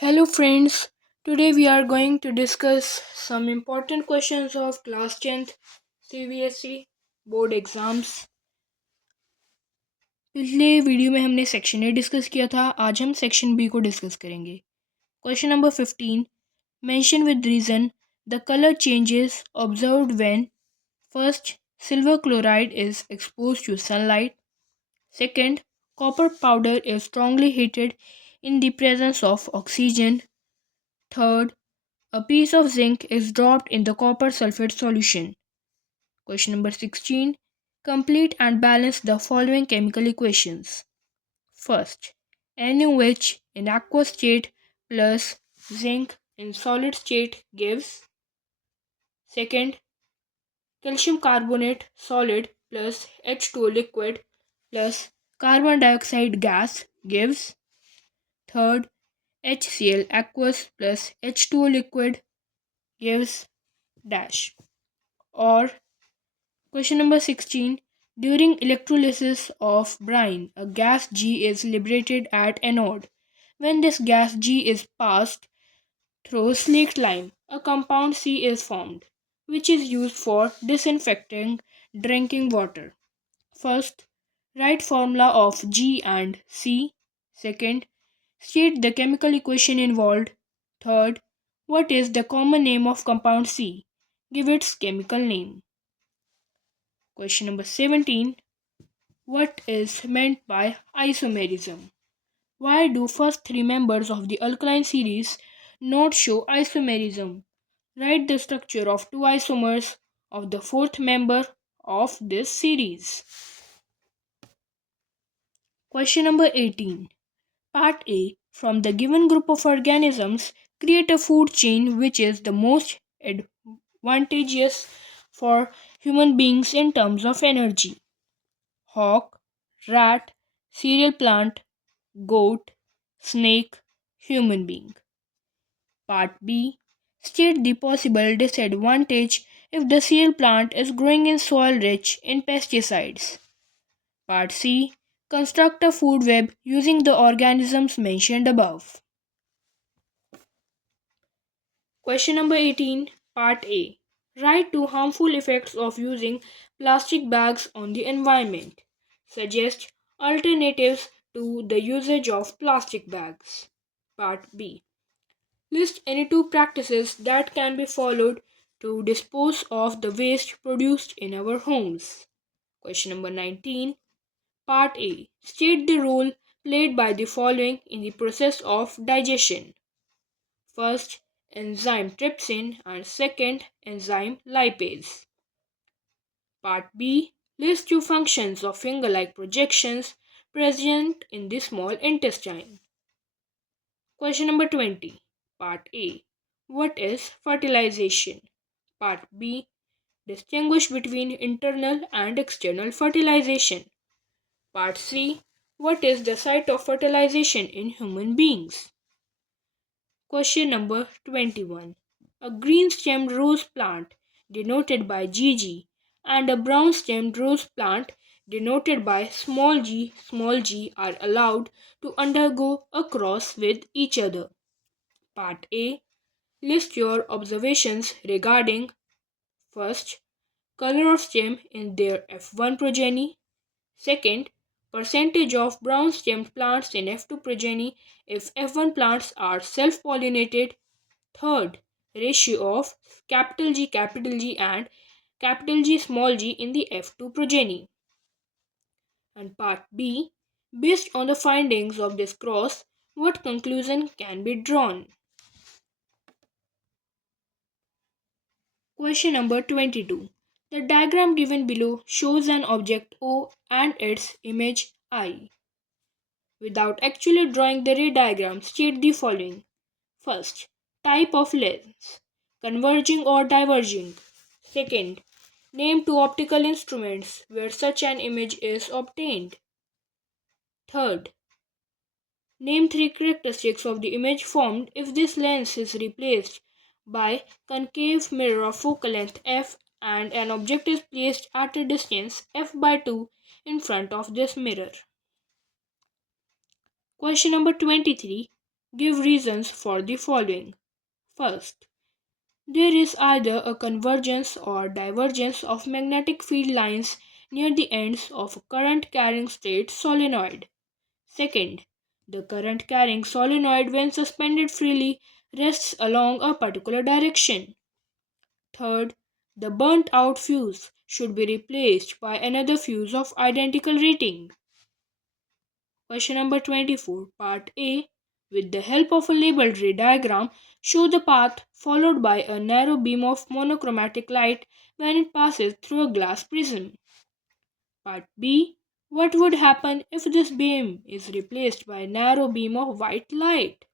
Hello friends, today we are going to discuss some important questions of class 10th CBSE board exams. पिछले video में हमने section A discuss किया था, आज हम सेक्शन बी को डिस्कस करेंगे। Question number 15, mention with reason the colour changes observed when first silver chloride is exposed to sunlight, second copper powder is strongly heated in the presence of oxygen, third a piece of zinc is dropped in the copper sulfate solution. Question number 16. Complete and balance the following chemical equations. First, NaOH in aqueous state plus zinc in solid state gives. Second, calcium carbonate solid plus H2O liquid plus carbon dioxide gas gives. Third, HCl aqueous plus H2O liquid gives dash. Or question number 16. During electrolysis of brine, a gas G is liberated at anode. When this gas G is passed through slaked lime, a compound C is formed, which is used for disinfecting drinking water. First, write formula of G and C. Second, state the chemical equation involved. Third, what is the common name of compound C? Give its chemical name. Question number 17. What is meant by isomerism? Why do first three members of the alkyne series not show isomerism? Write the structure of two isomers of the fourth member of this series. Question number 18. Part A. From the given group of organisms, create a food chain which is the most advantageous for human beings in terms of energy. Hawk, rat, cereal plant, goat, snake, human being. Part B. State the possible disadvantage if the cereal plant is growing in soil rich in pesticides. Part C. Construct a food web using the organisms mentioned above. Question number 18, Part A. Write two harmful effects of using plastic bags on the environment. Suggest alternatives to the usage of plastic bags. Part B. List any two practices that can be followed to dispose of the waste produced in our homes. Question number 19, Part A. State the role played by the following in the process of digestion. First, enzyme trypsin and second, enzyme lipase. Part B. List two functions of finger-like projections present in the small intestine. Question number 20. Part A. What is fertilization? Part B. Distinguish between internal and external fertilization. Part C. What is the site of fertilization in human beings? Question number 21. A green-stemmed rose plant denoted by GG and a brown-stemmed rose plant denoted by small g are allowed to undergo a cross with each other. Part A. List your observations regarding first, color of stem in their F1 progeny. Second, percentage of brown stemmed plants in F2 progeny if F1 plants are self-pollinated. Third, ratio of G and G in the F2 progeny. And part B, based on the findings of this cross, what conclusion can be drawn? Question number 22. The diagram given below shows an object O and its image I. Without actually drawing the ray diagram, state the following. First, type of lens, converging or diverging. Second, name two optical instruments where such an image is obtained. Third, name three characteristics of the image formed if this lens is replaced by concave mirror of focal length f and an object is placed at a distance f by 2 in front of this mirror. Question number 23. Give reasons for the following. First, there is either a convergence or divergence of magnetic field lines near the ends of a current carrying state solenoid. Second, the current carrying solenoid, when suspended freely, rests along a particular direction. Third, the burnt out fuse should be replaced by another fuse of identical rating. Question number 24, Part A. With the help of a labeled ray diagram, show the path followed by a narrow beam of monochromatic light when it passes through a glass prism. Part B. What would happen if this beam is replaced by a narrow beam of white light?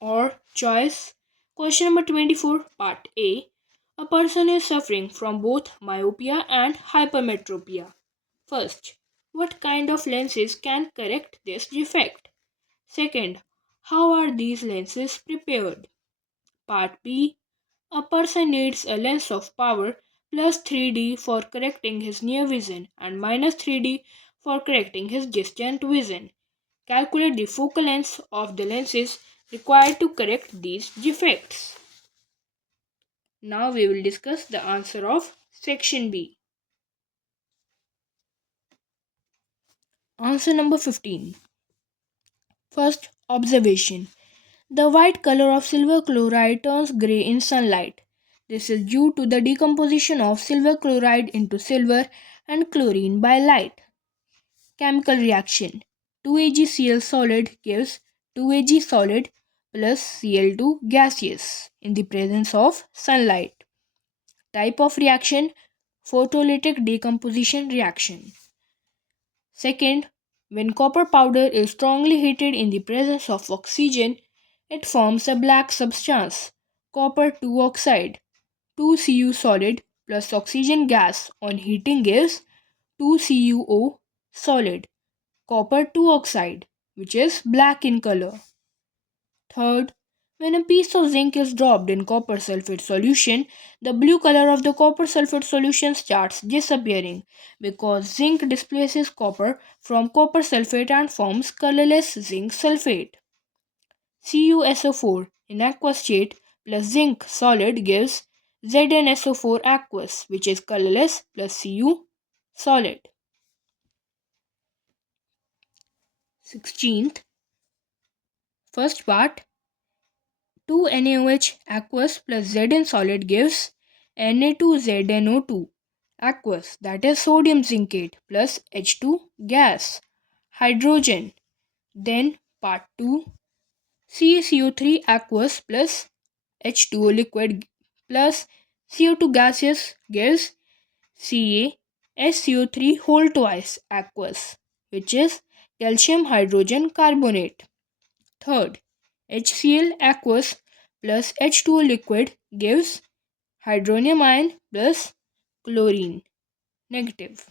Or choice. Question number 24, Part A. A person is suffering from both myopia and hypermetropia. First, what kind of lenses can correct this defect? Second, how are these lenses prepared? Part B. A person needs a lens of power plus 3D for correcting his near vision and minus 3D for correcting his distant vision. Calculate the focal length of the lenses required to correct these defects. Now we will discuss the answer of section B. Answer number 15. First observation. The white color of silver chloride turns grey in sunlight. This is due to the decomposition of silver chloride into silver and chlorine by light. Chemical reaction. 2AgCl solid gives 2Ag solid plus Cl2 gaseous in the presence of sunlight. Type of reaction: photolytic decomposition reaction. Second, when copper powder is strongly heated in the presence of oxygen, it forms a black substance, copper 2 oxide. 2Cu solid plus oxygen gas on heating gives 2CuO solid, copper 2 oxide, which is black in color. Third, when a piece of zinc is dropped in copper sulfate solution, the blue color of the copper sulfate solution starts disappearing because zinc displaces copper from copper sulfate and forms colorless zinc sulfate. CuSO4 in aqueous state plus zinc solid gives ZnSO4 aqueous, which is colorless, plus Cu solid. 16th, first part, 2NaOH aqueous plus Zn solid gives Na2ZnO2 aqueous, that is sodium zincate, plus H2 gas, hydrogen. Then part 2, CaCO3 aqueous plus H2O liquid plus CO2 gaseous gives CaSCO3 whole twice aqueous, which is calcium hydrogen carbonate. Third, HCl aqueous plus H2O liquid gives hydronium ion plus chlorine negative.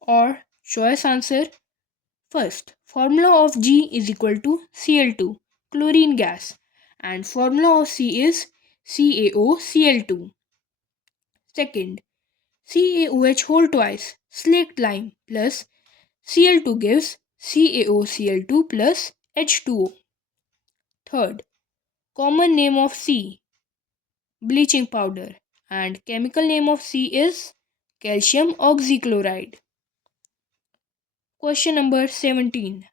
Or choice answer. First, formula of G is equal to Cl2, chlorine gas, and formula of C is CaOCl2. Second, CaOH whole twice, slaked lime plus Cl2 gives CaOCl2 plus H2O. Third, common name of C, bleaching powder, and chemical name of C is calcium oxychloride. Question number 17.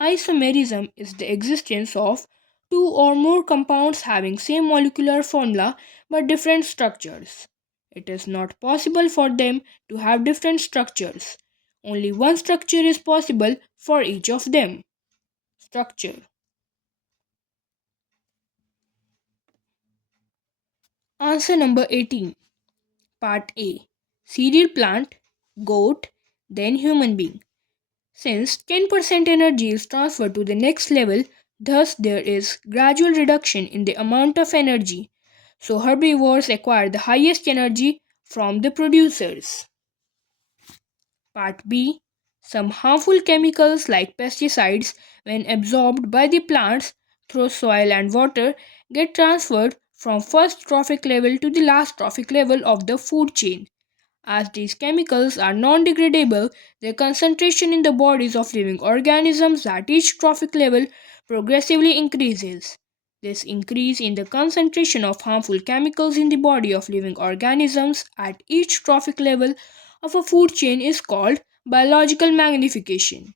Isomerism is the existence of two or more compounds having same molecular formula but different structures. It is not possible for them to have different structures. Only one structure is possible for each of them. Structure. Answer number 18. Part A. Cereal plant, goat, then human being. Since 10% energy is transferred to the next level, thus there is gradual reduction in the amount of energy. So herbivores acquire the highest energy from the producers. Part B. Some harmful chemicals like pesticides, when absorbed by the plants through soil and water, get transferred from first trophic level to the last trophic level of the food chain. As these chemicals are non-degradable, their concentration in the bodies of living organisms at each trophic level progressively increases. This increase in the concentration of harmful chemicals in the body of living organisms at each trophic level of a food chain is called biological magnification.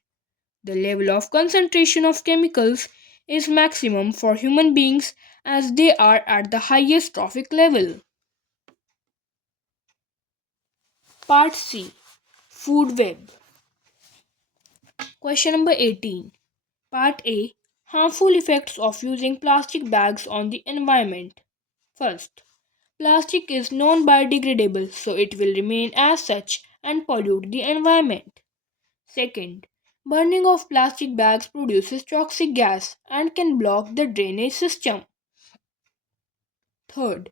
The level of concentration of chemicals is maximum for human beings as they are at the highest trophic level. Part C. Food Web. Question number 18. Part A. Harmful effects of using plastic bags on the environment. First, plastic is non biodegradable, so it will remain as such and pollute the environment. Second, burning of plastic bags produces toxic gas and can block the drainage system. Third,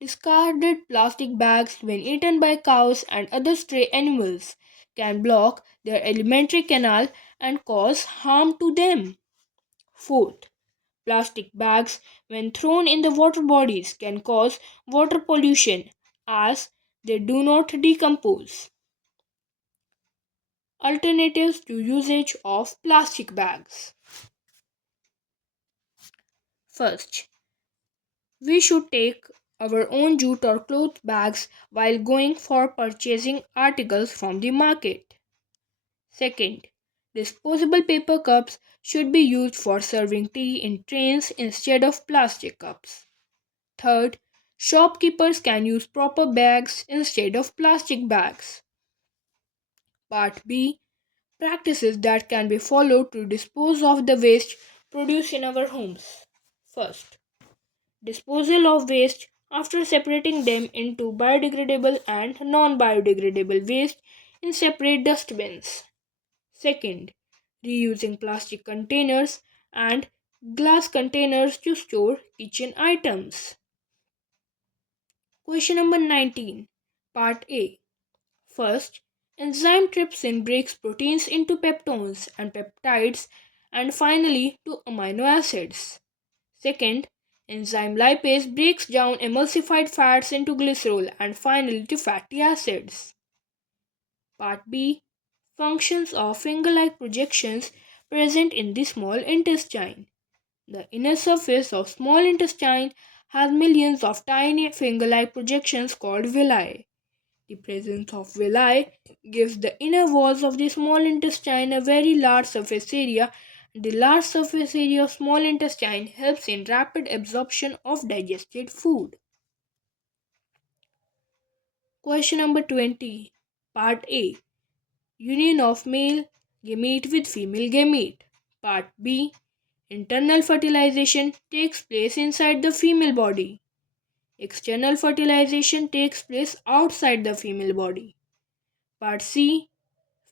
discarded plastic bags, when eaten by cows and other stray animals, can block their alimentary canal and cause harm to them. Fourth, plastic bags, when thrown in the water bodies, can cause water pollution as they do not decompose. Alternatives to usage of plastic bags. First, we should take our own jute or cloth bags while going for purchasing articles from the market. Second, disposable paper cups should be used for serving tea in trains instead of plastic cups. Third, shopkeepers can use proper bags instead of plastic bags. Part B. Practices that can be followed to dispose of the waste produced in our homes. First, disposal of waste after separating them into biodegradable and non biodegradable waste in separate dustbins. Second, reusing plastic containers and glass containers to store kitchen items. Question number 19, Part A. First, enzyme trypsin breaks proteins into peptones and peptides and finally to amino acids. Second, enzyme lipase breaks down emulsified fats into glycerol and finally to fatty acids. Part B. Functions of finger-like projections present in the small intestine. The inner surface of small intestine has millions of tiny finger-like projections called villi. The presence of villi gives the inner walls of the small intestine a very large surface area. The large surface area of small intestine helps in rapid absorption of digested food. Question number 20. Part A. Union of male gamete with female gamete. Part B. Internal fertilization takes place inside the female body. External fertilization takes place outside the female body. Part C.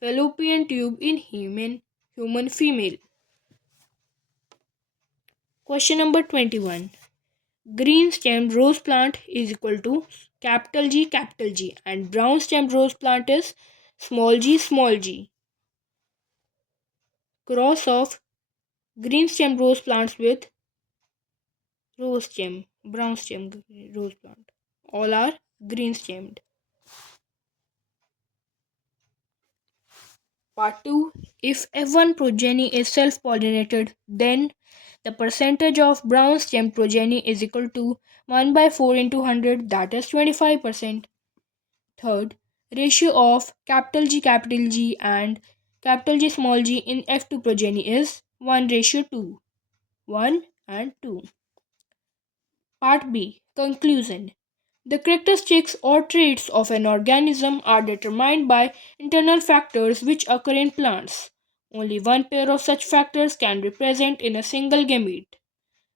Fallopian tube in human female. Question number 21. Green stemmed rose plant is equal to capital G and brown stemmed rose plant is small g. Cross of green stemmed rose plants with brown stem rose plant. All are green stemmed. Part 2. If F1 progeny is self-pollinated, then the percentage of brown stem progeny is equal to 1 by 4 into 100, that is 25%. Third, ratio of capital G and capital G small g in F2 progeny is 1:2. 1 and 2. Part B. Conclusion. The characteristics or traits of an organism are determined by internal factors which occur in plants. Only one pair of such factors can be present in a single gamete.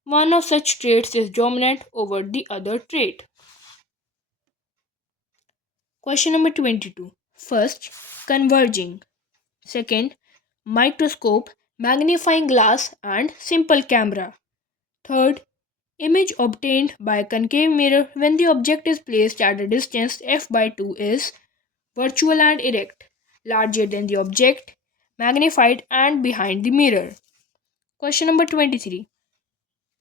One of such traits is dominant over the other trait. Question number 22. First, converging. Second, microscope, magnifying glass, and simple camera. Third, image obtained by concave mirror when the object is placed at a distance f by 2 is virtual and erect, larger than the object, magnified and behind the mirror. Question number 23.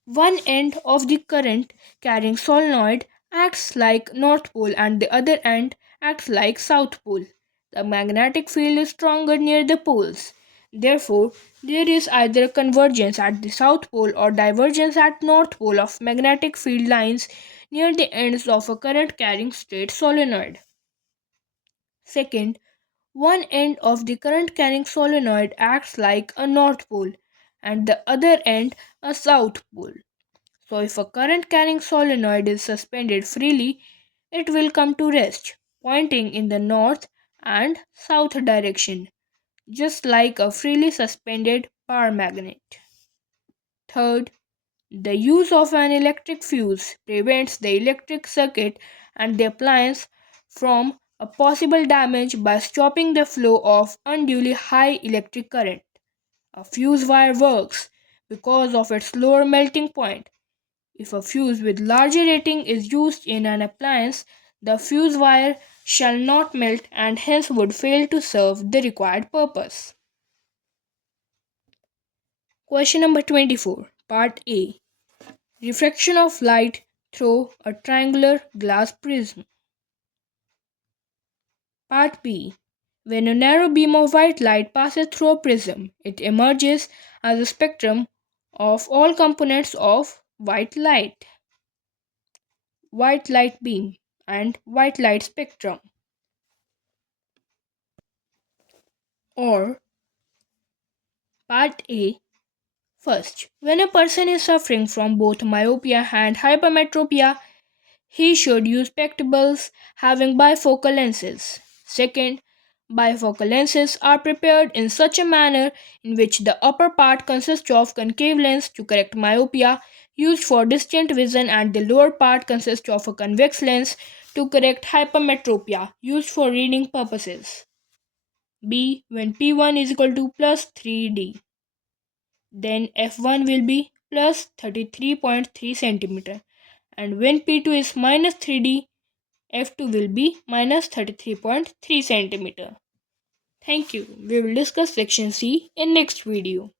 One end of the current carrying solenoid acts like north pole and the other end acts like south pole. The magnetic field is stronger near the poles. Therefore, there is either convergence at the south pole or divergence at north pole of magnetic field lines near the ends of a current carrying straight solenoid. Second, one end of the current carrying solenoid acts like a north pole and the other end a south pole. So, if a current carrying solenoid is suspended freely, it will come to rest, pointing in the north and south direction, just like a freely suspended bar magnet. Third, the use of an electric fuse prevents the electric circuit and the appliance from a possible damage by stopping the flow of unduly high electric current. A fuse wire works because of its lower melting point. If a fuse with larger rating is used in an appliance, the fuse wire shall not melt and hence would fail to serve the required purpose. Question number 24, Part A. Refraction of light through a triangular glass prism. Part B. When a narrow beam of white light passes through a prism, it emerges as a spectrum of all components of white light beam, and white light spectrum. Or Part A. First, when a person is suffering from both myopia and hypermetropia, he should use spectacles having bifocal lenses. Second, bifocal lenses are prepared in such a manner in which the upper part consists of concave lens to correct myopia used for distant vision and the lower part consists of a convex lens to correct hypermetropia used for reading purposes. B. When P1 is equal to plus 3D, then F1 will be plus 33.3 cm, and when P2 is minus 3D, F2 will be minus 33.3 cm. Thank you. We will discuss section C in next video.